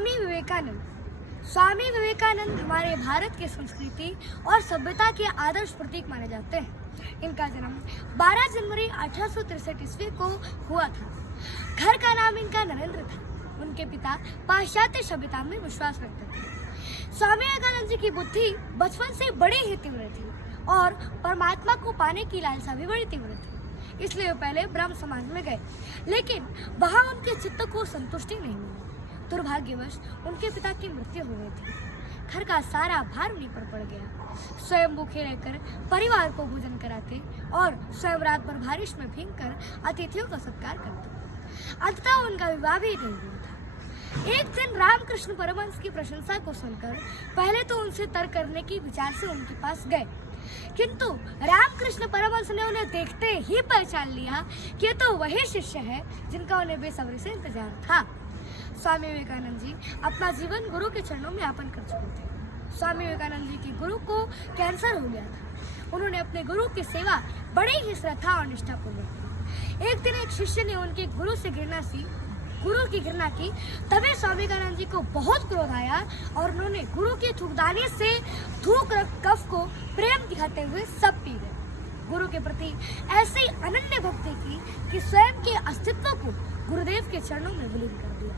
स्वामी विवेकानंद। स्वामी विवेकानंद हमारे भारत की संस्कृति और सभ्यता के आदर्श प्रतीक माने जाते हैं। इनका जन्म 12 जनवरी 1863 ईस्वी को हुआ था। घर का नाम इनका नरेंद्र था। उनके पिता पाश्चात्य सभ्यता में विश्वास रखते थे। स्वामी विवेकानंद जी की बुद्धि बचपन से बड़ी ही तीव्र थी और परमात्मा को पाने की लालसा भी बड़ी तीव्र थी। इसलिए वे पहले ब्रह्म समाज में गए, लेकिन वहां उनके चित्त को संतुष्टि नहीं मिली। दुर्भाग्यवश उनके पिता की मृत्यु हो गई थी। घर का सारा भार उन्हीं पर पड़ गया। स्वयं भूखे रहकर परिवार को भोजन कराते और स्वयं रात भर बारिश में भीग कर अतिथियों का सत्कार करते। अंततः उनका विवाह भी नहीं हुआ था। एक दिन रामकृष्ण परमहंस की प्रशंसा को सुनकर पहले तो उनसे तर्क करने की विचार से उनके पास गए, किंतु रामकृष्ण परमहंस ने उन्हें देखते ही पहचान लिया कि ये तो वही शिष्य है जिनका उन्हें बेसब्री से इंतजार था। स्वामी विवेकानंद जी अपना जीवन गुरु के चरणों में अर्पण कर चुके थे। स्वामी विवेकानंद जी के गुरु को कैंसर हो गया था। उन्होंने अपने गुरु की सेवा बड़े ही श्रद्धा और निष्ठापूर्वक की। एक दिन एक शिष्य ने उनके गुरु की घृणा की। तभी स्वामी विवेकानंद जी को बहुत क्रोध आया और उन्होंने गुरु की थूकदानी से थूक कफ को प्रेम दिखाते हुए सब पी गए। गुरु के प्रति ऐसी अनन्य भक्ति की कि स्वयं के अस्तित्व को गुरुदेव के चरणों में विलीन कर दिया।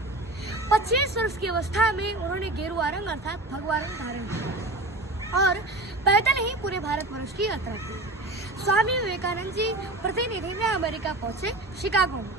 25 वर्ष की अवस्था में उन्होंने गेरुआ रंग अर्थात भगवा रंग धारण किया और पैदल ही पूरे भारतवर्ष की यात्रा की। स्वामी विवेकानंद जी प्रतिनिधि में अमेरिका पहुंचे, शिकागो में।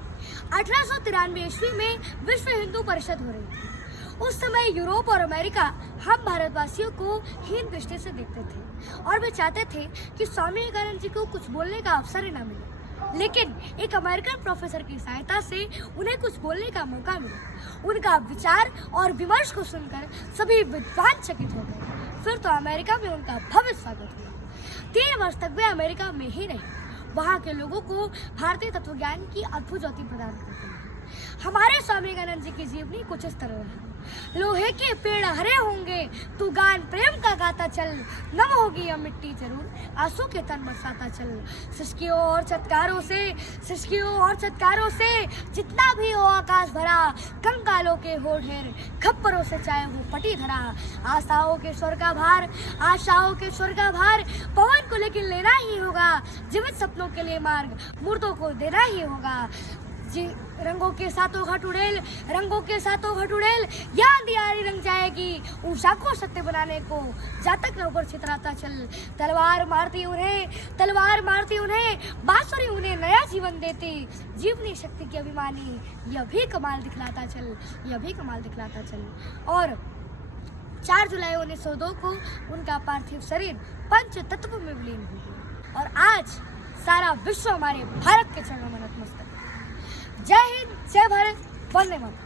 1893 ईस्वी में विश्व हिंदू परिषद हो रही थी। उस समय यूरोप और अमेरिका हम भारतवासियों को हीन दृष्टि से देखते थे और वे चाहते थे कि स्वामी विवेकानंद जी को कुछ बोलने का अवसर ही न मिले। लेकिन एक अमेरिकन प्रोफेसर की सहायता से उन्हें कुछ बोलने का मौका मिला। उनका विचार और विमर्श को सुनकर सभी विद्वान चकित हो गए। फिर तो अमेरिका में उनका भव्य स्वागत हुआ। 3 वर्ष तक वे अमेरिका में ही रहे। वहाँ के लोगों को भारतीय तत्वज्ञान की अद्भुत ज्योति प्रदान करते हैं। हमारे स्वामी विवेकानंद जी की जीवनी कुछ इस तरह है। लोहे के पेड़ हरे होंगे, तू गान प्रेम का गाता चल, नम होगी यह मिट्टी जरूर, आंसू के तन बरसाता चल। सिसकियों और चटकारों से जितना भी हो आकाश भरा, कंकालों के हो ढेर, खप्परों से चाहे वो पटी धरा। आशाओं के स्वर का भार पवन को लेकिन लेना ही होगा। जीवित सपनों के लिए मार्ग मुर्दों को देना ही होगा। जी रंगों के सातों घट उड़ेल, या अंधियारी रंग जाएगी उषा को सत्य बनाने को, जातक न ऊपर छितराता चल। तलवार मारती उन्हें बांसुरी उन्हें नया जीवन देती, जीवनी शक्ति की अभिमानी यह भी कमाल दिखलाता चल। और 4 जुलाई 1902 को उनका पार्थिव शरीर पंच तत्व में विलीन हो गया और आज सारा विश्व हमारे भारत के चरणों में नतमस्तक है। जय हिंद, जय भारत, वंदे मातरम।